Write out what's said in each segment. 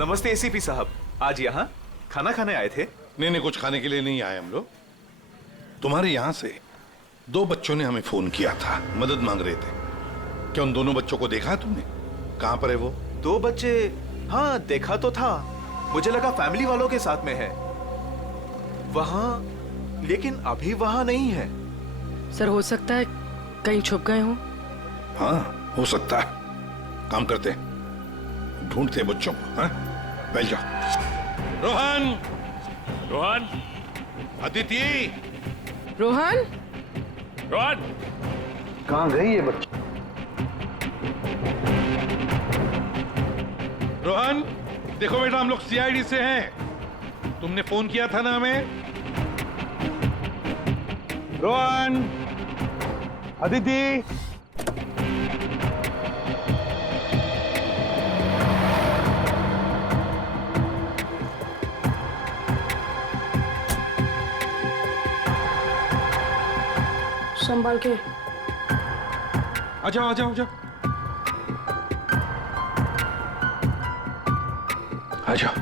नमस्ते एसीपी साहब, आज यहाँ खाना खाने आए थे? नहीं नहीं, कुछ खाने के लिए नहीं आए हम लोग। तुम्हारे यहाँ से 2 बच्चों ने हमें फोन किया था, मदद मांग रहे थे। क्या उन दोनों बच्चों को देखा है तुमने? कहाँ पर है वो? 2 बच्चे? हाँ, देखा तो था। मुझे लगा फैमिली वालों के साथ में है वहाँ, लेकिन अभी वहाँ नहीं है। सर, हो सकता है कहीं छुप गए हों। हाँ, हो सकता है। काम करते हैं, ढूंढते हैं बच्चों को। हाँ, बैठ जाओ। रोहन, रोहन, अदिति, रोहन, रोहन, कहाँ गई ये बच्ची? रोहन, देखो बेटा, हम लोग सीआईडी से हैं। तुमने फोन किया था ना हमें? रोहन, अदिति, संभाल के। आ जाओ आ जाओ आ जाओ आ जाओ।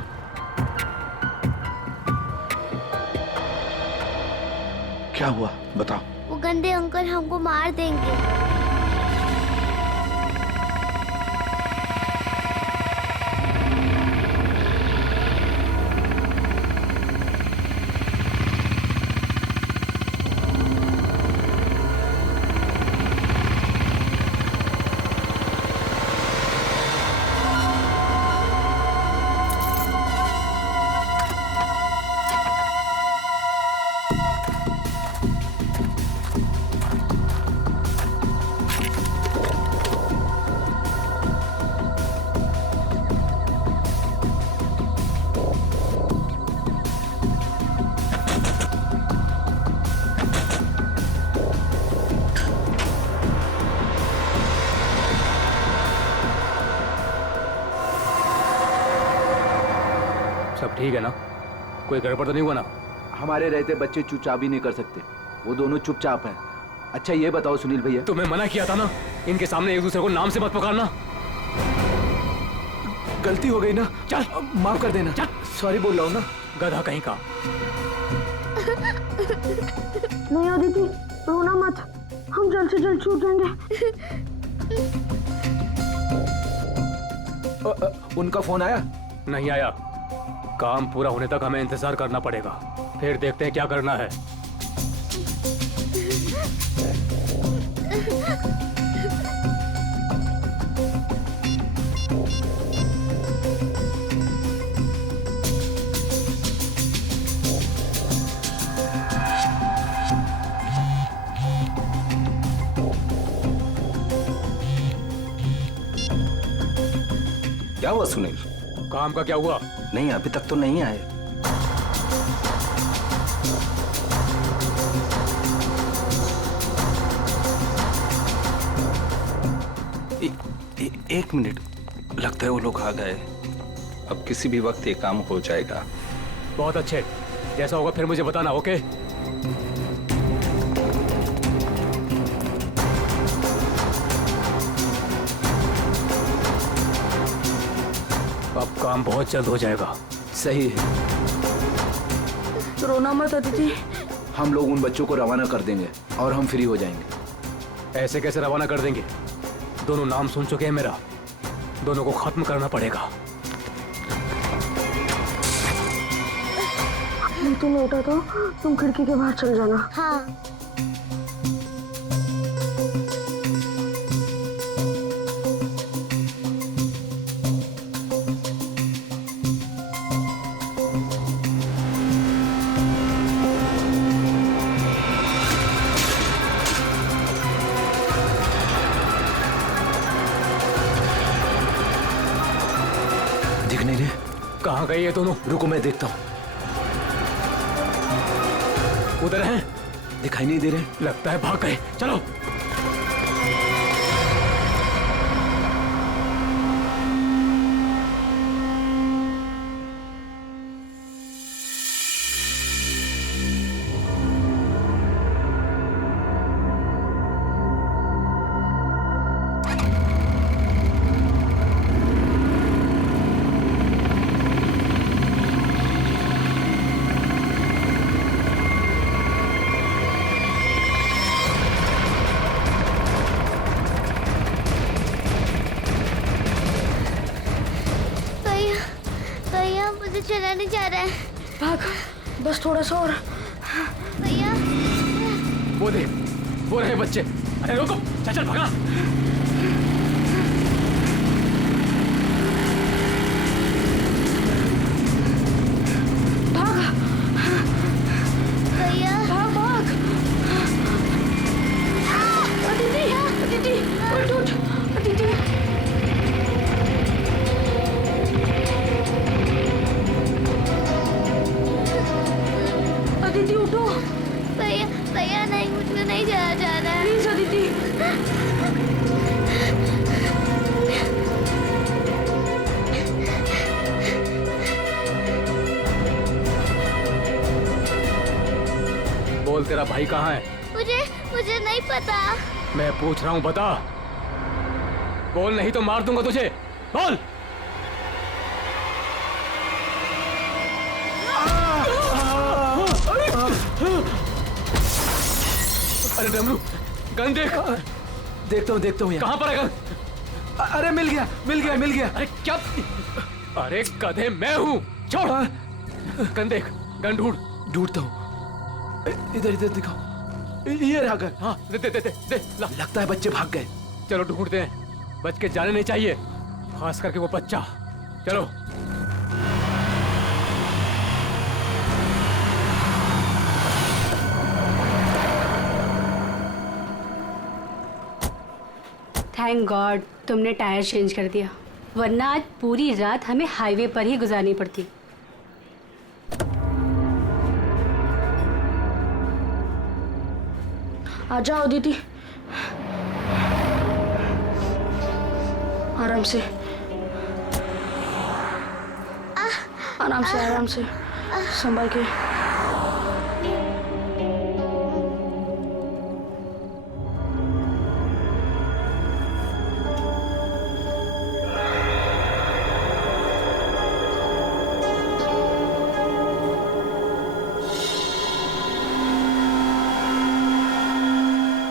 क्या हुआ बताओ। वो गंदे अंकल हमको मार देंगे। सब ठीक है ना? कोई गड़बड़ तो नहीं हुआ ना? हमारे रहते बच्चे चुपचाप ही नहीं कर सकते, वो दोनों चुपचाप हैं। अच्छा ये बताओ सुनील भैया, तुम्हें मना किया था ना, इनके सामने एक दूसरे को नाम से मत पुकारना। गलती हो गई ना, चल माफ कर देना। चल, सॉरी बोल रहा हूँ ना। गधा कहीं का। नहीं अदिति, रोना मत, हम जल्द से जल्द छूट जाएंगे। उनका फोन आया? नहीं आया। काम पूरा होने तक हमें इंतजार करना पड़ेगा, फिर देखते हैं क्या करना है। क्या हुआ सुनील? काम का क्या हुआ? नहीं अभी तक तो नहीं आए। एक मिनट, लगता है वो लोग आ गए। अब किसी भी वक्त ये काम हो जाएगा। बहुत अच्छे, जैसा होगा फिर मुझे बताना। ओके? अब काम बहुत जल्द हो जाएगा। सही है, रोना मत अदिति। हम लोग उन बच्चों को रवाना कर देंगे और हम फ्री हो जाएंगे। ऐसे कैसे रवाना कर देंगे? दोनों नाम सुन चुके हैं मेरा, दोनों को खत्म करना पड़ेगा। तुम लेटा तो तुम खिड़की के बाहर चल जाना। हाँ। दिख नहीं रहे? कहाँ गए ये दोनों? रुको मैं देखता हूँ। उधर हैं? दिखाई नहीं दे रहे। लगता है भाग गए। चलो। चला नहीं जा रहा है। भाग, बस थोड़ा सा और। भैया वो देख, वो रहे बच्चे। अरे रुको, चल चल भागा। भाग भैया भाग भाग। अदिति, अदिति, उठ उठ, अदिति। अदिति उठो। भैया भैया नहीं, मुझको नहीं जाया जा रहा है। प्लीज अदिति। बोल, तेरा भाई कहाँ है? मुझे नहीं पता। मैं पूछ रहा हूँ, बता। बोल, नहीं तो मार दूंगा तुझे। बोल। अरे डमरू, गन देख। देखता हूँ यहाँ। कहाँ पर है गन? अरे मिल गया। अरे क्या? अरे गधे, मैं हूँ। छोड़। गन देख, गन ढूंढ। ढूंढता हूँ। इधर दिखाओ। ये रहा गन। हाँ, दे दे दे दे, दे ला। लगता है बच्चे भाग गए। चलो ढूंढते हैं। बच के जाने नहीं चाहिए, खास करके वो बच्चा। चलो। थैंक गॉड तुमने टायर चेंज कर दिया, वरना आज पूरी रात हमें हाईवे पर ही गुजारनी पड़ती। आ जाओ दीदी, आराम से आराम से संभाल के।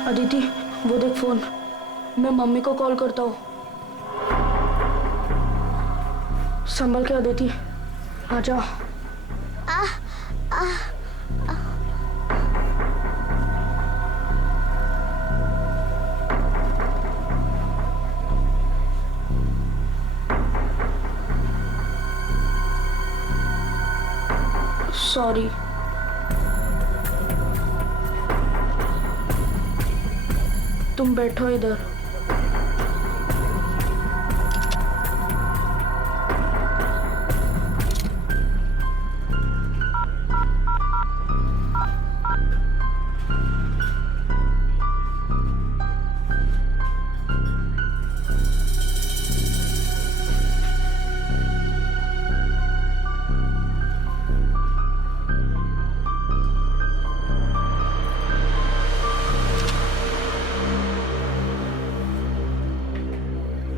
अदिति, वो देख फोन। मैं मम्मी को कॉल करता हूँ। संभल के अदिति, आ जाओ। सॉरी। तुम बैठो इधर।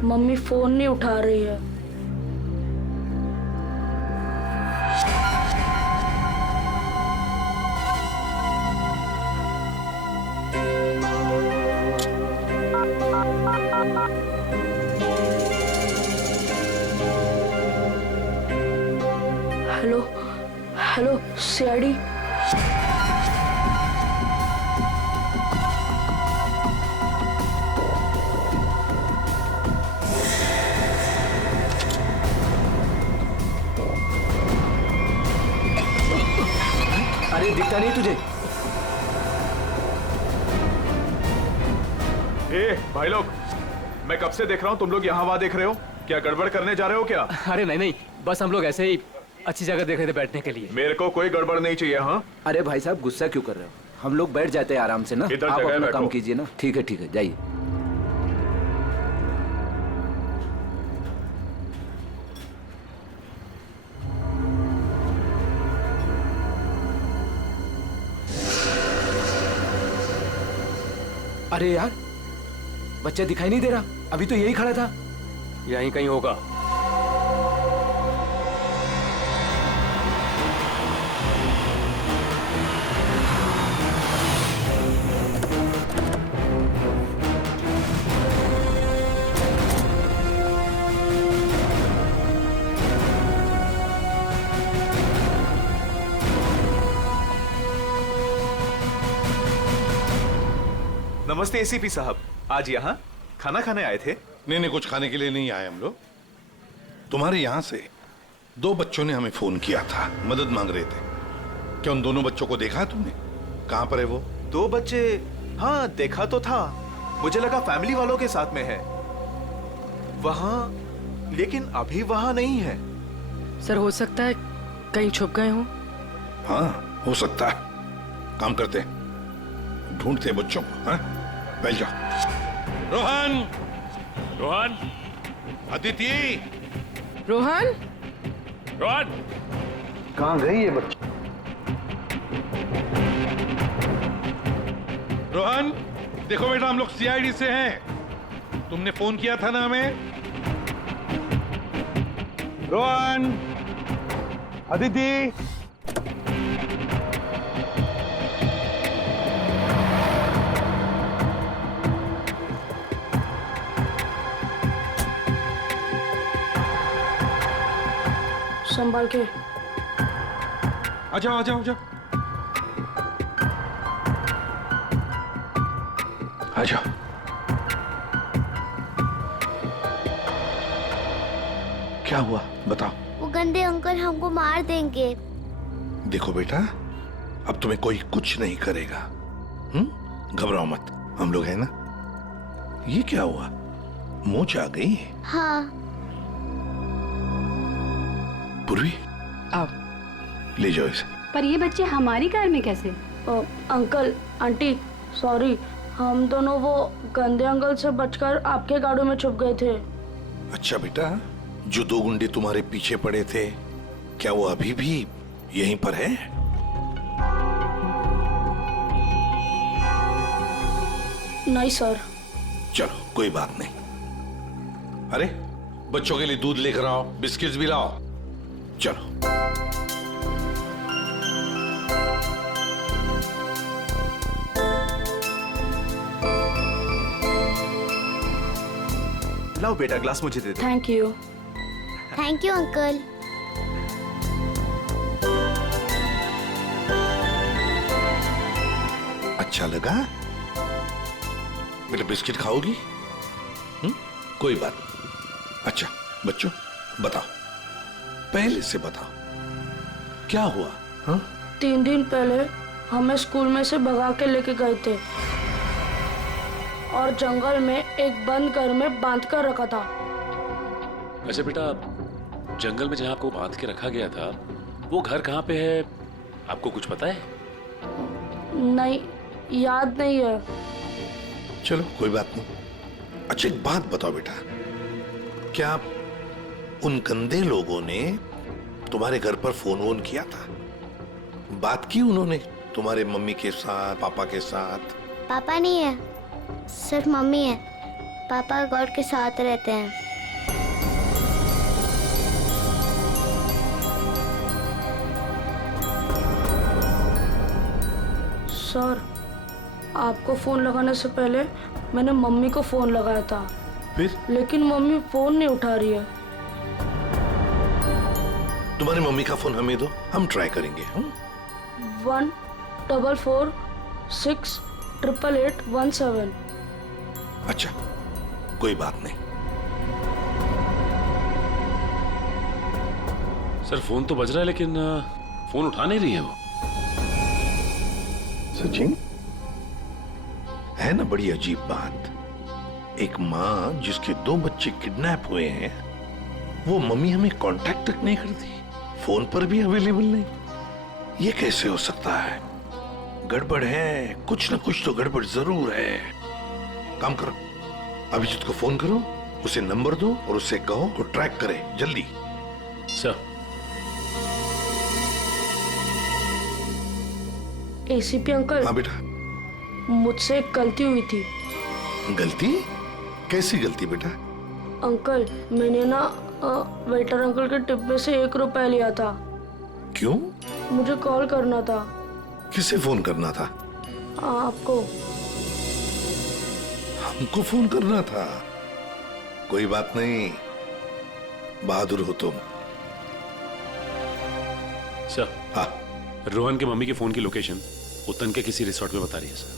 मम्मी फोन नहीं उठा रही है। Hello hello CID. अरे दिखता नहीं तुझे? भाई लोग, मैं कब से देख रहा हूँ तुम लोग यहाँ वहाँ देख रहे हो। क्या गड़बड़ करने जा रहे हो क्या? अरे नहीं नहीं, बस हम लोग ऐसे ही अच्छी जगह देख रहे थे बैठने के लिए। मेरे को कोई गड़बड़ नहीं चाहिए। हाँ, अरे भाई साहब, गुस्सा क्यों कर रहे हो? हम लोग बैठ जाते हैं आराम से ना। इधर आप जगह अपना बैठो। काम कीजिए ना। ठीक है, जाइए। अरे यार, बच्चा दिखाई नहीं दे रहा। अभी तो यही खड़ा था। यहीं कहीं होगा। नमस्ते एसीपी साहब, आज यहाँ खाना खाने आए थे? नहीं नहीं, कुछ खाने के लिए नहीं आए हम लोग। तुम्हारे यहाँ से दो बच्चों ने हमें फोन किया था, मदद मांग रहे थे। क्या उन दोनों बच्चों को देखा तुमने? कहाँ पर है वो? 2 बच्चे? हाँ, देखा तो था। मुझे लगा फैमिली वालों के साथ में है वहाँ, लेकिन अभी वहाँ नहीं है। सर हो सकता है कहीं छुप गए हों। हाँ, हो सकता है। काम करते हैं, ढूंढते हैं बच्चों को। हाँ, बैठ जाओ। रोहन, रोहन, अदिति, रोहन, रोहन, कहाँ गई ये बच्ची? रोहन, देखो बेटा, हम लोग सीआईडी से हैं। तुमने फोन किया था ना हमें? रोहन, अदिति, संभाल के। आ जाओ आ जाओ आ जाओ आ जाओ। क्या हुआ बताओ। वो गंदे अंकल हमको मार देंगे। देखो बेटा, अब तुम्हें कोई कुछ नहीं करेगा। घबराओ मत, हम लोग हैं ना। ये क्या हुआ, मोच आ गई? हाँ। पूर्वी, आओ। ले जाओ इसे। पर ये बच्चे हमारी कार में कैसे? अंकल आंटी सॉरी, हम दोनों वो गंदे अंकल से बचकर आपके गाड़ी में छुप गए थे। अच्छा बेटा, जो 2 गुंडे तुम्हारे पीछे पड़े थे, क्या वो अभी भी यहीं पर है? नहीं सर। चलो कोई बात नहीं। अरे बच्चों के लिए दूध लेकर आओ, बिस्किट्स भी लाओ। चलो। लाओ बेटा, ग्लास मुझे दे दो। Thank you. Thank you uncle. अच्छा लगा बेटा? बिस्किट खाओगी? कोई बात नहीं। अच्छा बच्चों, बताओ, पहले से बताओ, क्या हुआ? 3 दिन पहले हमें स्कूल में से भगा के लेके गए थे और जंगल में एक बंद घर में बांध कर रखा था। अच्छा बेटा, जंगल में जहाँ आपको बांध के रखा गया था, वो घर कहाँ पे है, आपको कुछ पता है? नहीं, याद नहीं है। चलो कोई बात नहीं। अच्छा एक बात बताओ बेटा, क्या उन गंदे लोगों ने तुम्हारे घर पर फोन वोन किया था? बात की उन्होंने तुम्हारे मम्मी के साथ, पापा के साथ? पापा नहीं है, सिर्फ मम्मी है। पापा गॉड के साथ रहते हैं। सर, आपको फोन लगाने से पहले मैंने मम्मी को फोन लगाया था, फिर? लेकिन मम्मी फोन नहीं उठा रही है। तुम्हारी मम्मी का फोन हमें दो, हम ट्राई करेंगे। 144688817। अच्छा कोई बात नहीं। सर फोन तो बज रहा है, लेकिन फोन उठा नहीं रही है वो। सचिन, है ना बड़ी अजीब बात। एक माँ जिसके 2 बच्चे किडनैप हुए हैं, वो मम्मी हमें कांटेक्ट तक नहीं करती, फोन पर भी अवेलेबल नहीं। ये कैसे हो सकता है? गड़बड़ है, कुछ ना कुछ तो गड़बड़ जरूर है। काम करो, अभिजीत को फोन करो, उसे नंबर दो और उसे कहो वो ट्रैक करे जल्दी। सर। ACP uncle. हाँ बेटा। मुझसे एक गलती हुई थी। गलती? कैसी गलती बेटा? अंकल, मैंने ना वेटर अंकल के टिप में से 1 रुपया लिया था। क्यों? मुझे कॉल करना था। किसे फोन करना था? आपको। हमको फोन करना था? कोई बात नहीं, बहादुर हो तुम। सर। हाँ। रोहन के मम्मी के फोन की लोकेशन उत्तन के किसी रिसोर्ट में बता रही है सर।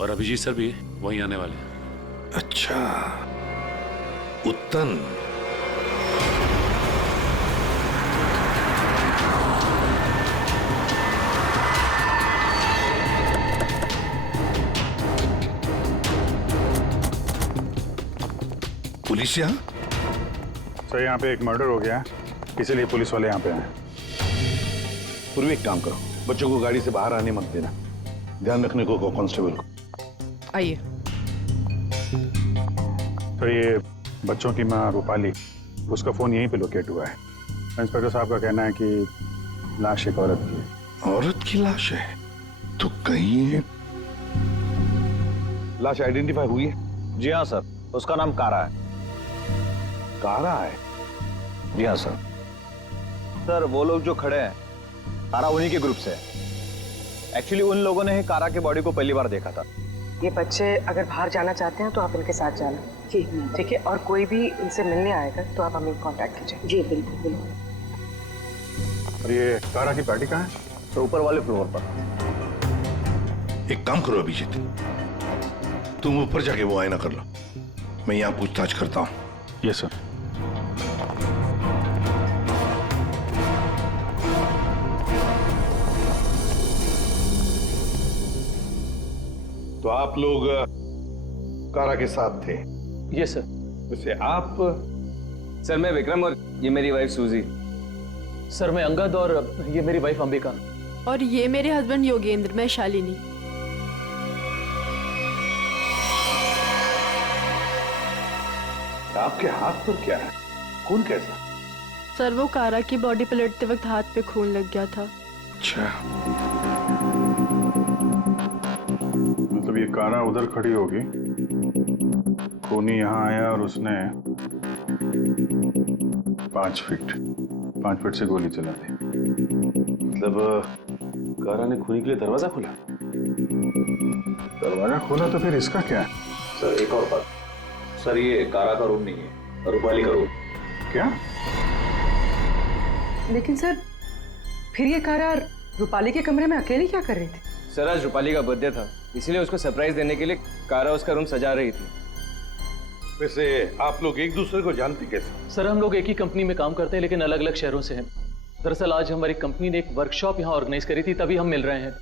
और अभिजीत सर भी वहीं आने वाले हैं। अच्छा, उत्तन। पुलिस यहाँ? सर यहाँ पे एक मर्डर हो गया है, इसीलिए पुलिस वाले यहाँ पे आए। पूर्वी एक काम करो, बच्चों को गाड़ी से बाहर आने मत देना, ध्यान रखने को कांस्टेबल को। आइए। तो ये बच्चों की माँ रूपाली, उसका फोन यहीं पे लोकेट हुआ है। इंस्पेक्टर साहब का कहना है कि लाश एक औरत की है। औरत की लाश है? तो कहीं लाश आइडेंटिफाई हुई है? जी हाँ सर, उसका नाम कारा है। कारा है? जी हाँ सर। सर वो लोग जो खड़े हैं, कारा उन्हीं के ग्रुप से है। एक्चुअली उन लोगों ने ही कारा के बॉडी को पहली बार देखा था। ये बच्चे अगर बाहर जाना चाहते हैं तो आप इनके साथ जाना। जी ठीक है, और कोई भी इनसे मिलने आएगा तो आप हमें कांटेक्ट कीजिए। जी बिल्कुल बिल्कुल। और ये कारा की पार्टी कहाँ है? तो ऊपर वाले फ्लोर पर। एक काम करो अभिजीत, तुम ऊपर जाके वो आईना कर लो, मैं यहाँ पूछताछ करता हूँ। Yes sir. तो आप लोग कारा के साथ थे? Yes sir. वैसे आप? सर मैं विक्रम और ये मेरी वाइफ सूजी। सर मैं अंगद और ये मेरी वाइफ अंबिका। और ये मेरे हस्बैंड योगेंद्र, मैं शालिनी। आपके हाथ पर क्या है? खून कैसा? सर वो कारा की बॉडी पलटते वक्त हाथ पे खून लग गया था। अच्छा, मतलब ये कारा उधर खड़ी होगी, खूनी यहाँ आया और उसने 5 फीट से गोली चला दी। मतलब कारा ने खूनी के लिए दरवाजा खोला? दरवाजा खोला तो फिर इसका क्या है? सर एक और बात, सर ये कारा का रूम नहीं है, रूपाली का रूम। क्या? लेकिन सर फिर ये कारा रूपाली के कमरे में अकेली क्या कर रही थी? सर आज रूपाली का बर्थडे था, इसलिए उसको सरप्राइज देने के लिए कारा उसका रूम सजा रही थी। वैसे आप लोग एक दूसरे को जानते कैसे? सर हम लोग एक ही कंपनी में काम करते हैं लेकिन अलग अलग शहरों से हैं। दरअसल आज हमारी कंपनी ने एक वर्कशॉप यहाँ ऑर्गेनाइज करी थी, तभी हम मिल रहे हैं।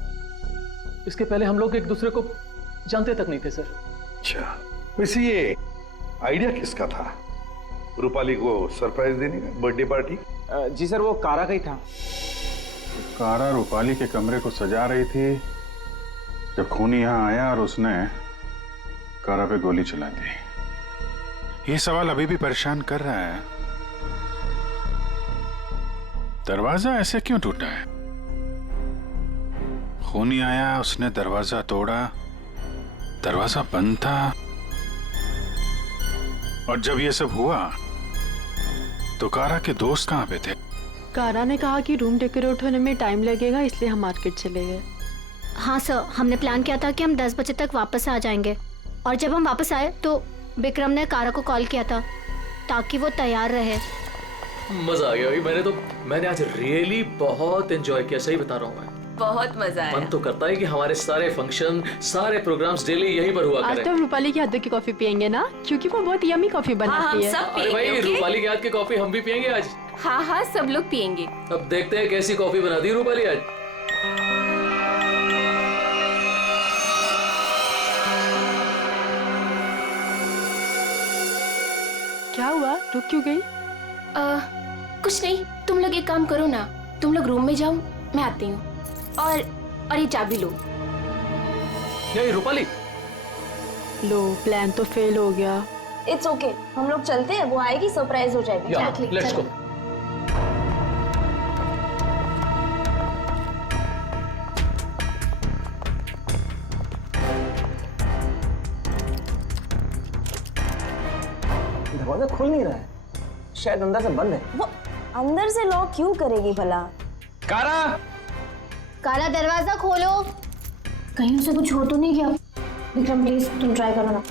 इसके पहले हम लोग एक दूसरे को जानते तक नहीं थे सर। अच्छा, वैसे ये आइडिया किसका था, रूपाली को सरप्राइज देने का, बर्थडे पार्टी? जी सर वो कारा का ही था। कारा रूपाली के कमरे को सजा रही थी जब खूनी यहाँ आया और उसने कारा पे गोली चला दी। ये सवाल अभी भी परेशान कर रहा है, दरवाजा ऐसे क्यों टूटा है? खूनी आया, उसने दरवाजा तोड़ा, दरवाजा बंद था, और जब ये सब हुआ तो कारा के दोस्त कहाँ पे थे? कारा ने कहा कि रूम डेकोरेट होने में टाइम लगेगा, इसलिए हम मार्केट चले गए। हाँ सर, हमने प्लान किया था कि हम 10 बजे तक वापस आ जाएंगे, और जब हम वापस आए तो विक्रम ने कारा को कॉल किया था ताकि वो तैयार रहे। मजा आ गया भाई, मैंने आज रियली बहुत एंजॉय किया, सही बता रहा हूँ मैं। बहुत मजा आया। मन तो करता है कि हमारे सारे फंक्शन, सारे प्रोग्राम्स डेली यहीं पर हुआ आज करें। तो रूपाली के हाथों की कॉफी पियेंगे ना, क्योंकि वो बहुत यमी कॉफी बनाती है। अरे भाई रूपाली के हाथ की कॉफी हम भी पियेंगे आज। हाँ हाँ सब लोग पियेंगे। अब देखते हैं कैसी कॉफी बना दी रूपाली आज। क्या हुआ, रुक क्यों गई? कुछ नहीं, तुम लोग एक काम करो ना, तुम लोग रूम में जाओ, मैं आती हूँ। और ये चाबी लो। ये रूपाली, लो प्लान तो फेल हो गया। इट्स ओके, हम लोग चलते हैं, वो आएगी सरप्राइज हो जाएगा। Let's go. दरवाजा खुल नहीं रहा है, शायद अंदर से बंद है। वो अंदर से लॉक क्यों करेगी भला? कारा, कारा दरवाजा खोलो। कहीं उसे कुछ हो तो नहीं गया? विक्रम प्लीज तुम ट्राई करो ना।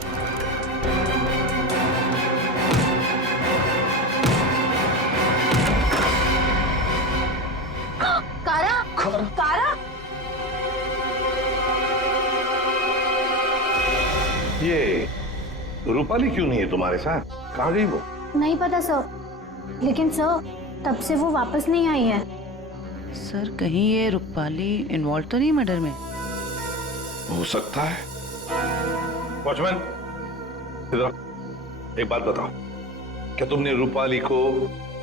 कारा, कारा, रूपाली क्यों नहीं है तुम्हारे साथ? कहाँ गई वो? नहीं पता सर, लेकिन सर तब से वो वापस नहीं आई है। सर कहीं ये रूपाली इन्वॉल्व तो नहीं मर्डर में? हो सकता है। वॉचमैन, इधर आओ। एक बात बताओ, क्या तुमने रूपाली को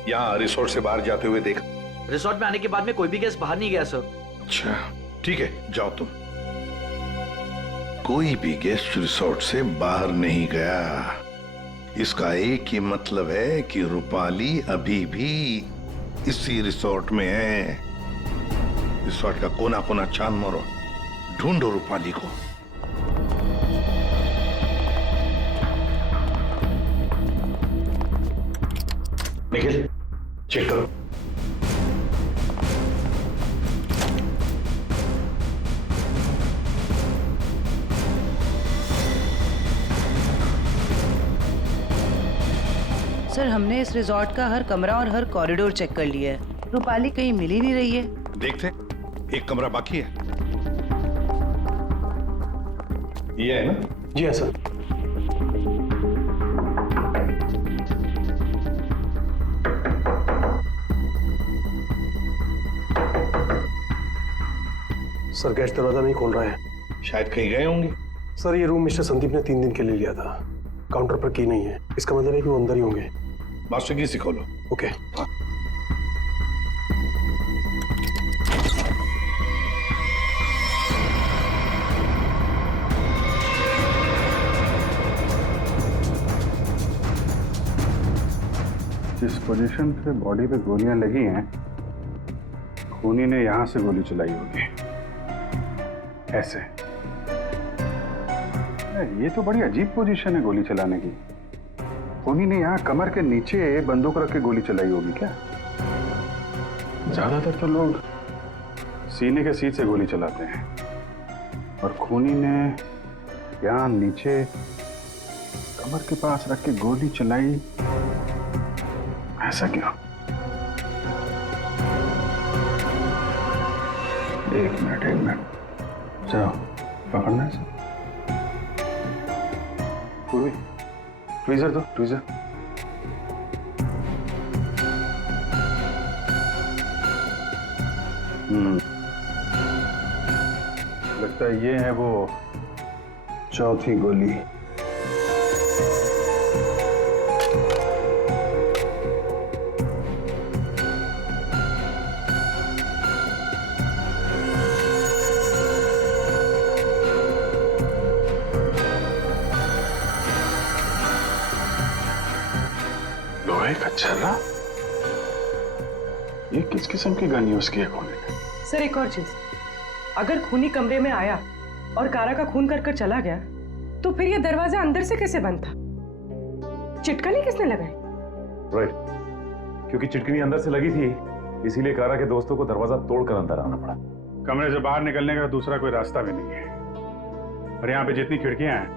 यहाँ रिसोर्ट से बाहर जाते हुए देखा? रिसोर्ट में आने के बाद में कोई भी गेस्ट बाहर नहीं गया सर। अच्छा ठीक है, जाओ तुम। कोई भी गेस्ट रिसोर्ट से बाहर नहीं गया, इसका एक ही मतलब है कि रूपाली अभी भी इसी रिसोर्ट में है। रिसोर्ट का कोना कोना छान मारो, ढूंढो रूपाली को। निखिल, चेक करो। सर हमने इस रिजॉर्ट का हर कमरा और हर कॉरिडोर चेक कर लिया है, रूपाली कहीं मिल ही नहीं रही है। देखते, एक कमरा बाकी है। ये है ना? जी हाँ सर। सर गेस्ट दरवाजा नहीं खोल रहा है। शायद कहीं गए होंगे। सर ये रूम मिस्टर संदीप ने 3 दिन के लिए लिया था, काउंटर पर की नहीं है, इसका मतलब है कि वो अंदर ही होंगे। मास्टर की से खोलो। ओके। जिस पोजीशन पे बॉडी पे गोलियां लगी हैं, खूनी ने यहां से गोली चलाई होगी, ऐसे। ये तो बड़ी अजीब पोजीशन है गोली चलाने की। खूनी ने यहाँ कमर के नीचे बंदूक रख के गोली चलाई होगी क्या? ज्यादातर तो लोग सीने के सीट से गोली चलाते हैं, और खूनी ने यहाँ नीचे कमर के पास रख के गोली चलाई, ऐसा क्यों? एक मिनट चलो पकड़ना है। पूर्वी, ट्वीजर दो, ट्वीजर। लगता है ये है वो चौथी गोली। लोहे का छर्रा? ये किस किस्म की गन यूज की है खूनी ने? सर एक और चीज, अगर खूनी कमरे में आया और कारा का खून कर चला गया, तो फिर ये दरवाजा अंदर से कैसे बंद था? चिटकनी किसने लगाई? राइट, क्योंकि चिटकनी अंदर से लगी थी, इसीलिए कारा के दोस्तों को दरवाजा तोड़कर अंदर आना पड़ा। कमरे से बाहर निकलने का दूसरा कोई रास्ता भी नहीं है, और यहाँ पे जितनी खिड़कियां हैं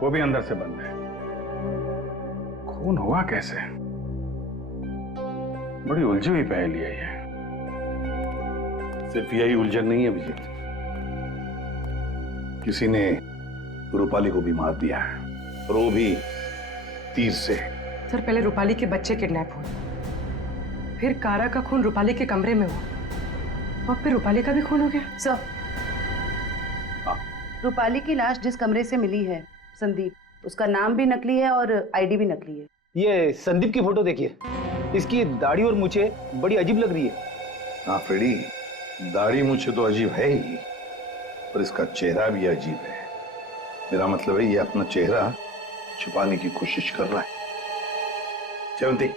वो भी अंदर से बंद है। खून हुआ कैसे? बड़ी उलझी हुई पहेली है ये। सिर्फ यही उलझन नहीं है विजय, किसी ने रूपाली को भी मार दिया है, और वो भी तीर से। सर पहले रूपाली के बच्चे किडनैप हुए, फिर कारा का खून रूपाली के कमरे में हुआ, और फिर रूपाली का भी खून हो गया। सर रूपाली की लाश जिस कमरे से मिली है, संदीप, उसका नाम भी नकली है और आईडी भी नकली है। ये संदीप की फोटो देखिए, इसकी दाढ़ी और मूछें बड़ी अजीब लग रही है। हाँ फ्रेडी, दाढ़ी मूछें तो अजीब है ही, पर इसका चेहरा भी अजीब है। मेरा मतलब है ये अपना चेहरा छुपाने की कोशिश कर रहा है। जयंती,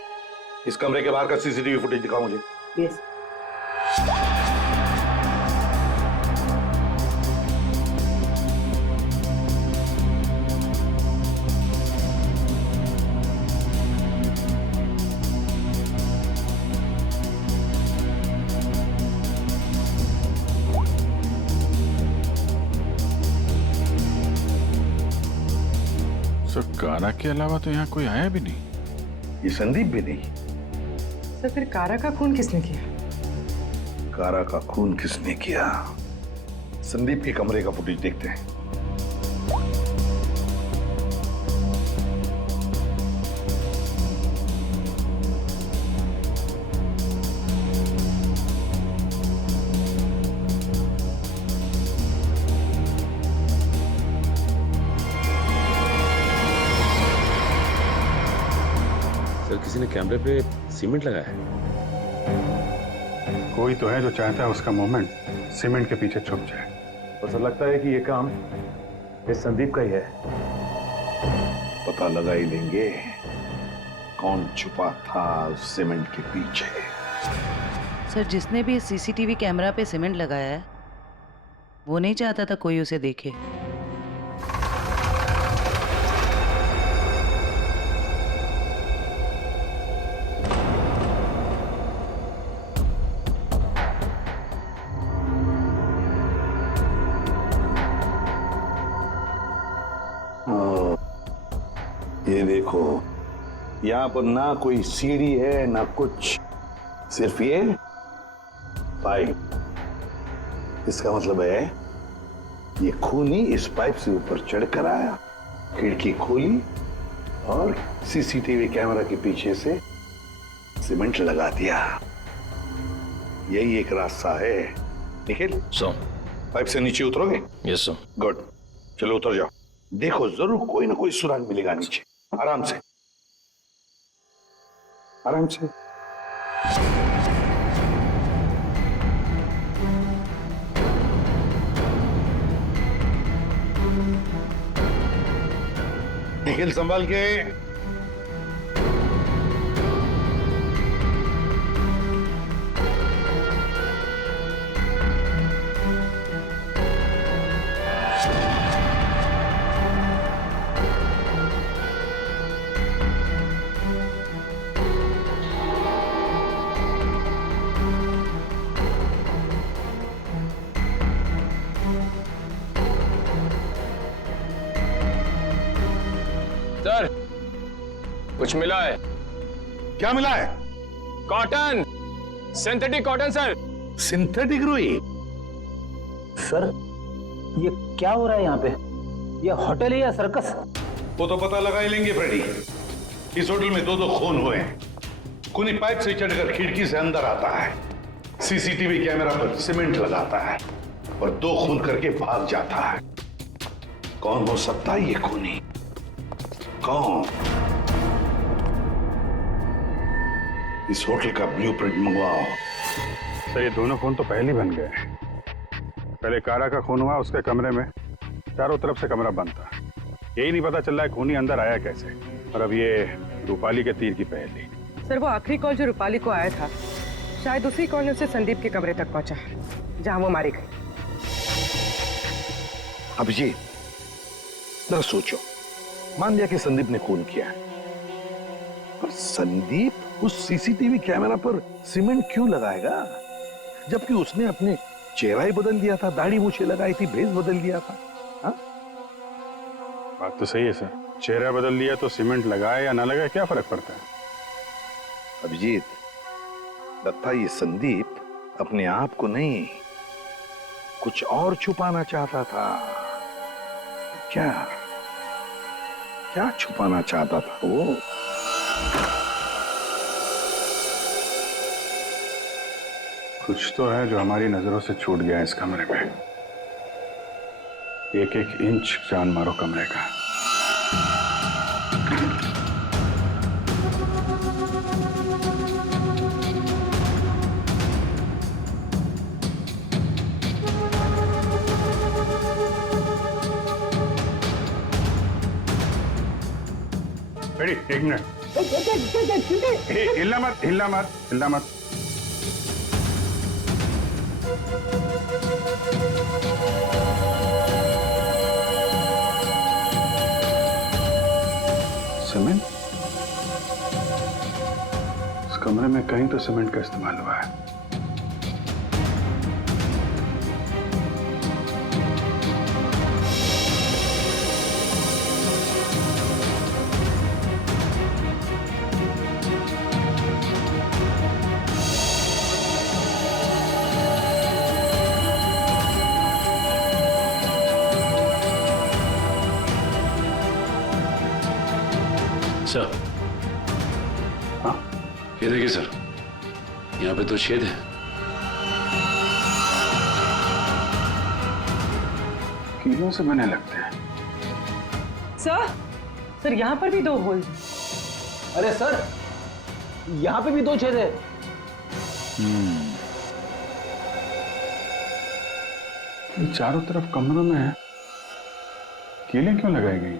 इस कमरे के बाहर का सीसीटीवी फुटेज दिखाओ मुझे। यस। कारा के अलावा तो यहाँ कोई आया भी नहीं। ये संदीप भी नहीं। सर फिर कारा का खून किसने किया? कारा का खून किसने किया? संदीप के कमरे का फुटेज देखते हैं। किसी ने कैमरे पे सीमेंट लगाया है? कोई तो है जो चाहता है उसका मूवमेंट सीमेंट के पीछे छुप जाए। बस लगता है कि ये काम इस संदीप का ही है। पता लगा ही लेंगे कौन छुपा था सीमेंट के पीछे। सर, जिसने भी सीसीटीवी कैमरा पे सीमेंट लगाया है वो नहीं चाहता था कोई उसे देखे। ये देखो, यहाँ पर ना कोई सीढ़ी है ना कुछ, सिर्फ ये पाइप। इसका मतलब है ये खूनी इस पाइप से ऊपर चढ़कर आया, खिड़की खोली और सीसीटीवी कैमरा के पीछे से सीमेंट लगा दिया। यही एक रास्ता है। निखिल, पाइप से नीचे उतरोगे? Yes sir. गुड, चलो उतर जाओ। देखो जरूर कोई ना कोई सुराग मिलेगा नीचे। आराम से, आराम से। निखिल संभाल के। सर, कुछ मिला है। क्या मिला है? Cotton, synthetic cotton sir. Synthetic रुई? सर, ये क्या हो रहा है यहाँ पे? ये होटल है या सर्कस? वो तो पता लगा ही लेंगे फ्रेडी। इस होटल में दो खून हुए हैं। खूनी पाइप से चढ़कर खिड़की से अंदर आता है, सीसीटीवी कैमरा पर सीमेंट लगाता है और 2 खून करके भाग जाता है। कौन हो सकता है ये खूनी? कौन? इस होटल का ब्लूप्रिंट मंगवाओ। सर, ये दोनों खून तो पहले ही बन गए। पहले कारा का खून हुआ, उसके कमरे में चारों तरफ से कमरा बंद था। यही नहीं पता चल रहा है खूनी अंदर आया कैसे। और अब ये रूपाली के तीर की पहेली। सर, वो आखिरी कॉल जो रूपाली को आया था, शायद उसी कॉल से संदीप के कमरे तक पहुंचा जहां वो मारी गई। अभिजीत, जरा सोचो, मान लिया कि संदीप ने खून किया, पर संदीप उस सीसीटीवी कैमरा पर सीमेंट क्यों लगाएगा, जबकि उसने अपने चेहरा ही बदल दिया था, दाढ़ी मूछें लगाई थी, भेष बदल दिया था। हा? बात तो सही है सर, चेहरा बदल लिया तो सीमेंट लगाए या ना लगाए क्या फर्क पड़ता है? अभिजीत, लगता है ये संदीप अपने आप को नहीं, कुछ और छुपाना चाहता था। क्या क्या छुपाना चाहता था वो? कुछ तो है जो हमारी नजरों से छूट गया इस कमरे में। एक एक इंच जान मारो कमरे का। Ready, 1 minute. हिलना मत, हिलना मत, हिलना मत। सीमेंट? इस कमरे में कहीं तो सीमेंट का इस्तेमाल हुआ है। सर, हाँ, ये देखिए सर, यहाँ पे तो छेद है। कीलों से बने लगते हैं। सर, यहाँ पर भी 2 होल। अरे सर, यहाँ पे भी 2 छेद है। ये चारों तरफ कमरों में कीलें क्यों लगाई गई?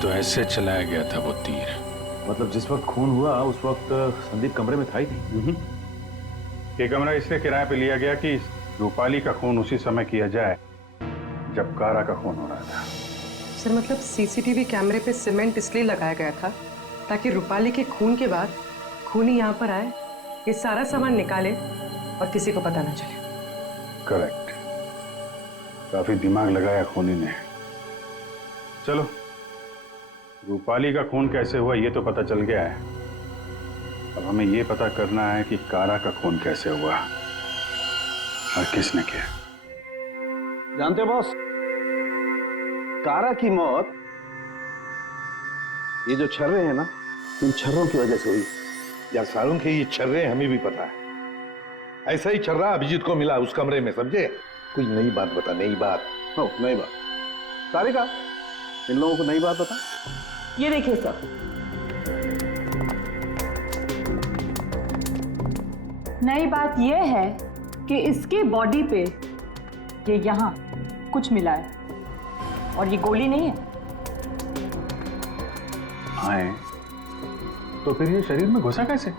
तो ऐसे चलाया गया था वो तीर। मतलब जिस वक्त खून हुआ उस वक्त संदीप कमरे में था ही नहीं। ये कमरा इसलिए किराए पे लिया गया कि रूपाली का खून उसी समय किया जाए जब कारा का खून हो रहा था। सर मतलब सीसीटीवी कैमरे पे सीमेंट इसलिए लगाया गया था ताकि रूपाली के खून के बाद खूनी यहाँ पर आए, ये सारा सामान निकाले और किसी को पता ना चले। करेक्ट। काफी दिमाग लगाया खूनी ने। चलो, रूपाली का खून कैसे हुआ ये तो पता चल गया है। अब हमें ये पता करना है कि कारा का खून कैसे हुआ और किसने किया। जानते हो बॉस, कारा की मौत ये जो छर्रे हैं ना, इन छर्रों की वजह से हुई। यार सारुण के ये छर्रे हमें भी पता है। ऐसा ही छर्रा अभिजीत को मिला उस कमरे में, समझे? कोई नई बात बता, नई बात। हो, नई बात। तारिका, इन लोगों को नई बात बता। ये देखिए सर, नई बात यह है कि इसकी बॉडी पे ये यहाँ कुछ मिला है और ये गोली नहीं है। हाँ, तो फिर ये शरीर में घुसा कैसे?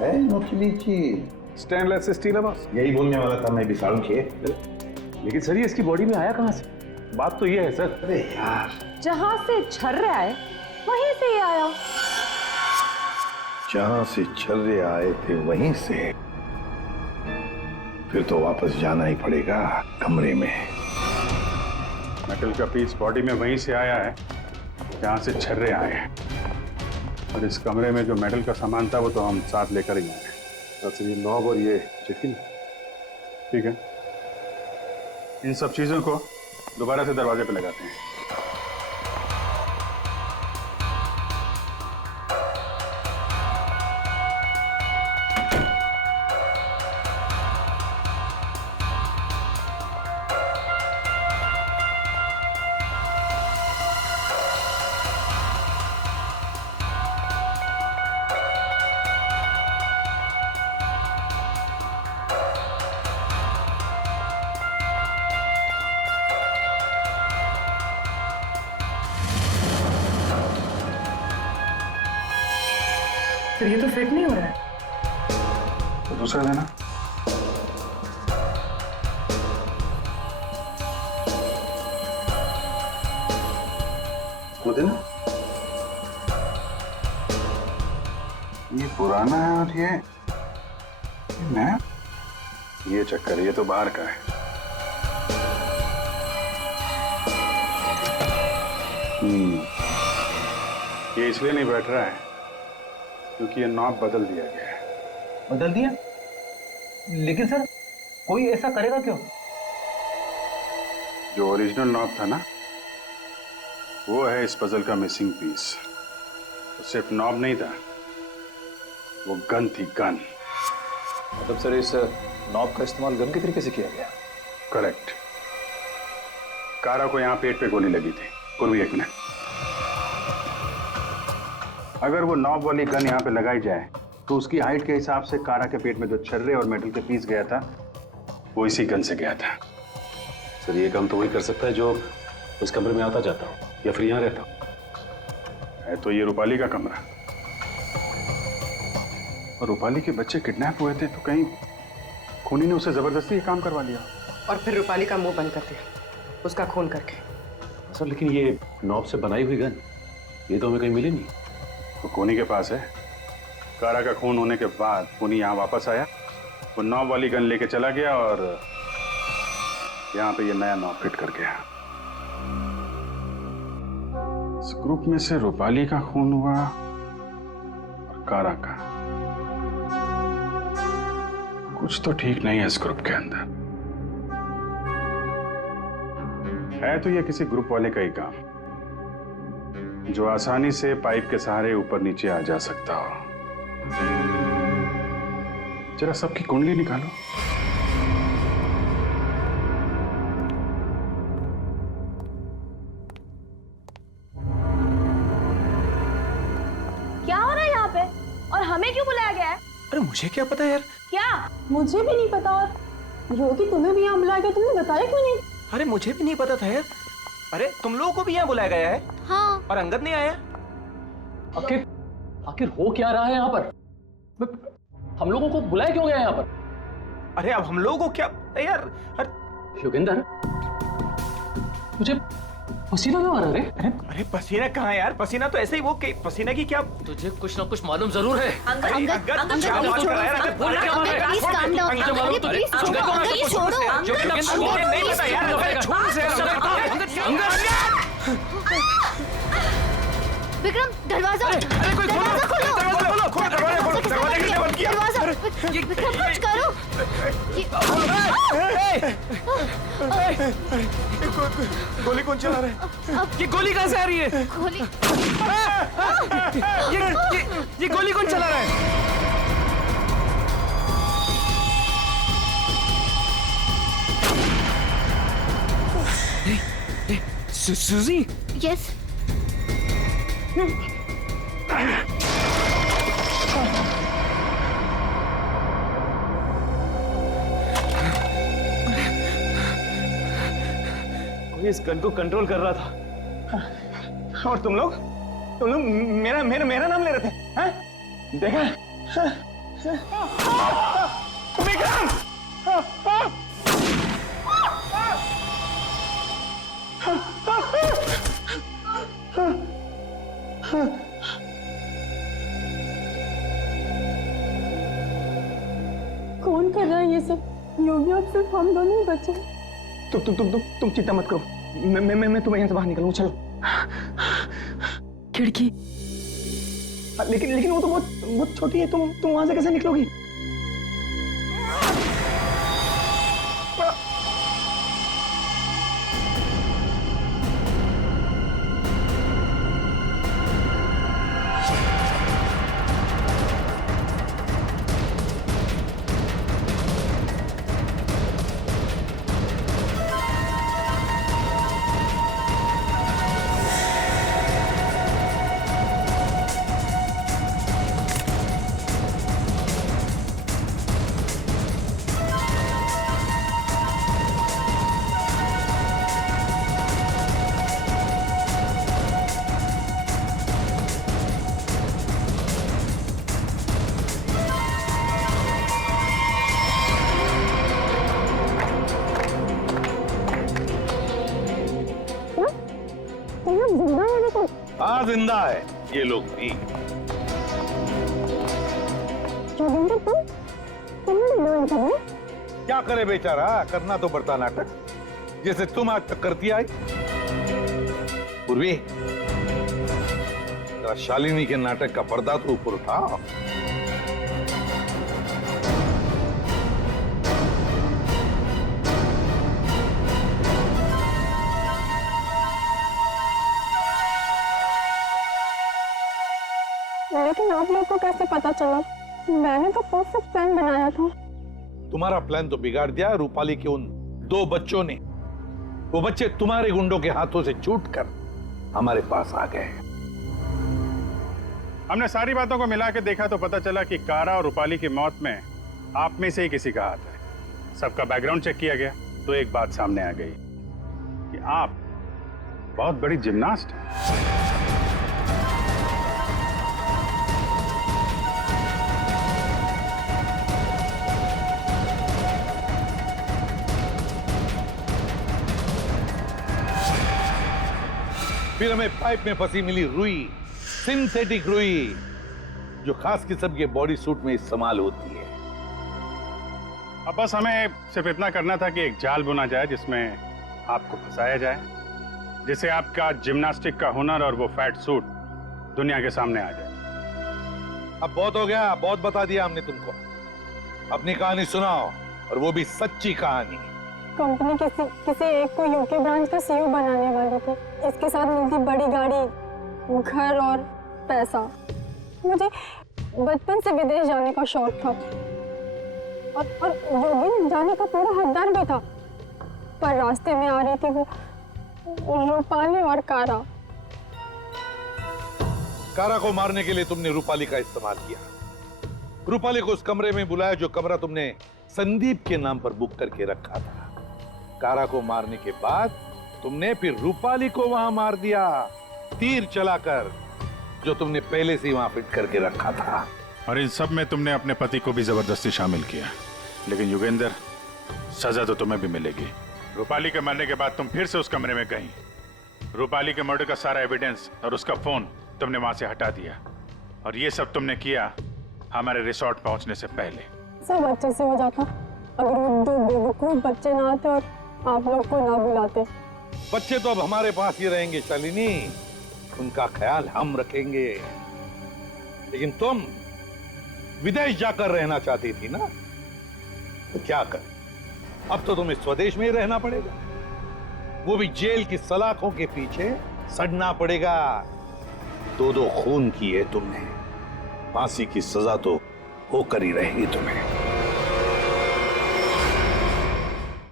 है नोखली चीज, स्टेनलेस स्टील है बॉस। यही बोलने वाला था मैं भी सारुण के। लेकिन सर ये इसकी बॉडी में आया कहां से? बात तो ये है सर। अरे यार, जहां से छर्रे आए वहीं से ही आया। जहां से छर्रे आए थे वहीं से। फिर तो वापस जाना ही पड़ेगा कमरे में। मेटल का पीस बॉडी में वहीं से आया है जहां से छर्रे आए हैं। और इस कमरे में जो मेटल का सामान था वो तो हम साथ लेकर ही आए। अच्छा, ये नॉब और ये चिटकी। ठीक है, इन सब चीजों को दोबारा से दरवाजे पे लगाते हैं। तो ये तो फिट नहीं हो रहा है। तो दूसरा देना। वो देना। ये पुराना है और ये नया। ये चक्कर, ये तो बाहर का है। ये इसलिए नहीं बैठ रहा है क्योंकि ये नॉब बदल दिया गया है। बदल दिया? लेकिन सर कोई ऐसा करेगा क्यों? जो ओरिजिनल नॉब था ना, वो है इस पजल का मिसिंग पीस। तो सिर्फ नॉब नहीं था, वो गन थी, गन। मतलब सर इस नॉब का इस्तेमाल गन के तरीके से किया गया? करेक्ट। कारा को यहाँ पेट पे गोली लगी थी। पूर्वी, एक मिनट। अगर वो नॉब वाली गन यहाँ पे लगाई जाए तो उसकी हाइट के हिसाब से कारा के पेट में जो छर्रे और मेटल के पीस गया था वो इसी गन से गया था। सर ये काम तो वही कर सकता है जो उस कमरे में आता जाता हो या फिर यहाँ रहता हो। है तो ये रूपाली का कमरा। और रूपाली के बच्चे किडनैप हुए थे तो कहीं खूनी ने उसे जबरदस्ती ये काम करवा लिया और फिर रूपाली का मुंह बंद कर दिया उसका खून करके। सर लेकिन ये नॉब से बनाई हुई गन, ये तो हमें कहीं मिली नहीं। तो कोनी के पास है, कारा का खून होने के बाद खूनी यहाँ वापस आया, वो 9 वाली गन लेके चला गया और यहाँ पे ये नया 9 फिट कर गया। इस ग्रुप में से रूपाली का खून हुआ और कारा का। कुछ तो ठीक नहीं है इस ग्रुप के अंदर। है तो ये किसी ग्रुप वाले का ही काम, जो आसानी से पाइप के सहारे ऊपर नीचे आ जा सकता हो। जरा सबकी कुंडली निकालो। क्या हो रहा है यहाँ पे और हमें क्यों बुलाया गया है? अरे मुझे क्या पता यार। क्या? मुझे भी नहीं पता। और योगी तुम्हें भी यहाँ बुलाया गया, तुमने बताया क्यों नहीं? अरे मुझे भी नहीं पता था यार। अरे तुम लोगों को भी यहाँ बुलाया गया है? हाँ। और अंगद नहीं आया? आखिर हो क्या रहा है यहाँ पर? हम लोगों को बुलाया क्यों गया यहाँ पर? अरे अब हम लोगों को क्या यार? योगेंद्र, मुझे पसीना क्यों आ रहा है? अरे पसीना कहाँ है यार? पसीना तो ऐसे ही वो पसीना की क्या? तुझे कुछ ना कुछ मालूम जरूर है। अंगद विक्रम, दरवाजा खोलो। विक्रम कुछ करो। गोली कौन चला रहा है? ये गोली कहाँ से आ रही है? गोली ये गोली कौन चला रहा है? सूजी? यस। कोई इस गन को कंट्रोल कर रहा था और तुम लोग मेरा नाम ले रहे थे? हैं? देखा? विक्रम! कौन कर रहा है ये सब? योगी, अब सिर्फ हम दोनों ही बचे। तुम चिंता मत करो। मैं तुम्हें यहाँ से बाहर निकलूंगा। चलो। खिड़की। लेकिन वो तो बहुत छोटी है। तुम वहां से कैसे निकलोगी? हाँ जिंदा है ये लोग भी। क्या करे बेचारा, करना तो पड़ता नाटक, जैसे तुम आज तक करती आई। पूर्वी, जरा शालिनी के नाटक का पर्दा तो ऊपर उठाओ। लेकिन आप लोग को कैसे पता चला? मैंने तो परफेक्ट प्लान बनाया था। तुम्हारा प्लान तो बिगाड़ दिया रूपाली के उन 2 बच्चों ने। वो बच्चे तुम्हारे गुंडों के हाथों से छूटकर हमारे पास आ गए। हमने सारी बातों को मिला के देखा तो पता चला कि कारा और रूपाली की मौत में आप में से ही किसी का हाथ है। सबका बैकग्राउंड चेक किया गया तो एक बात सामने आ गई कि आप बहुत बड़ी जिम्नास्ट हैं। फिर हमें पाइप में फंसी मिली रुई, सिंथेटिक रुई। जो खास किस्म के बॉडी सूट में इस्तेमाल होती है। अब बस हमें सिर्फ इतना करना था कि एक जाल बुना जाए जिसमें आपको फंसाया जाए, जिससे आपका जिम्नास्टिक का हुनर और वो फैट सूट दुनिया के सामने आ जाए। अब बहुत हो गया, बहुत बता दिया हमने तुमको। अपनी कहानी सुनाओ, और वो भी सच्ची कहानी। कंपनी किसी एक को यूके ब्रांच का सीईओ बनाने वाली थी। इसके साथ मिलती बड़ी गाड़ी, घर और पैसा। मुझे बचपन से विदेश जाने का शौक था और योगिन जाने का पूरा हकदार भी था, पर रास्ते में आ रही थी वो रूपाली और कारा। कारा को मारने के लिए तुमने रूपाली का इस्तेमाल किया। रूपाली को उस कमरे में बुलाया जो कमरा तुमने संदीप के नाम पर बुक करके रखा था। कारा को मारने के बाद तुमने फिर रूपाली को वहां मार दिया, तीर चलाकर, जो तुमने पहले से वहां फिट करके रखा था। और इन सब में तुमने अपने पति को भी जबरदस्ती शामिल किया। लेकिन योगेंद्र, सजा तो तुम्हें भी मिलेगी। रूपाली के मरने के बाद तुम फिर से उस कमरे में गई। रूपाली के मर्डर का सारा एविडेंस और उसका फोन तुमने वहां से हटा दिया, और ये सब तुमने किया हमारे रिसोर्ट पहुंचने से पहले। सब अच्छे से हो जाता अगर वो दो बेवकूफ बच्चे ना आते और आप लोग को ना बुलाते। बच्चे तो अब हमारे पास ही रहेंगे शालिनी, उनका ख्याल हम रखेंगे। लेकिन तुम विदेश जाकर रहना चाहती थी ना, तो क्या कर, अब तो तुम्हें स्वदेश में ही रहना पड़ेगा, वो भी जेल की सलाखों के पीछे सड़ना पड़ेगा। दो खून किए तुमने, फांसी की सजा तो होकर ही रहेगी तुम्हें।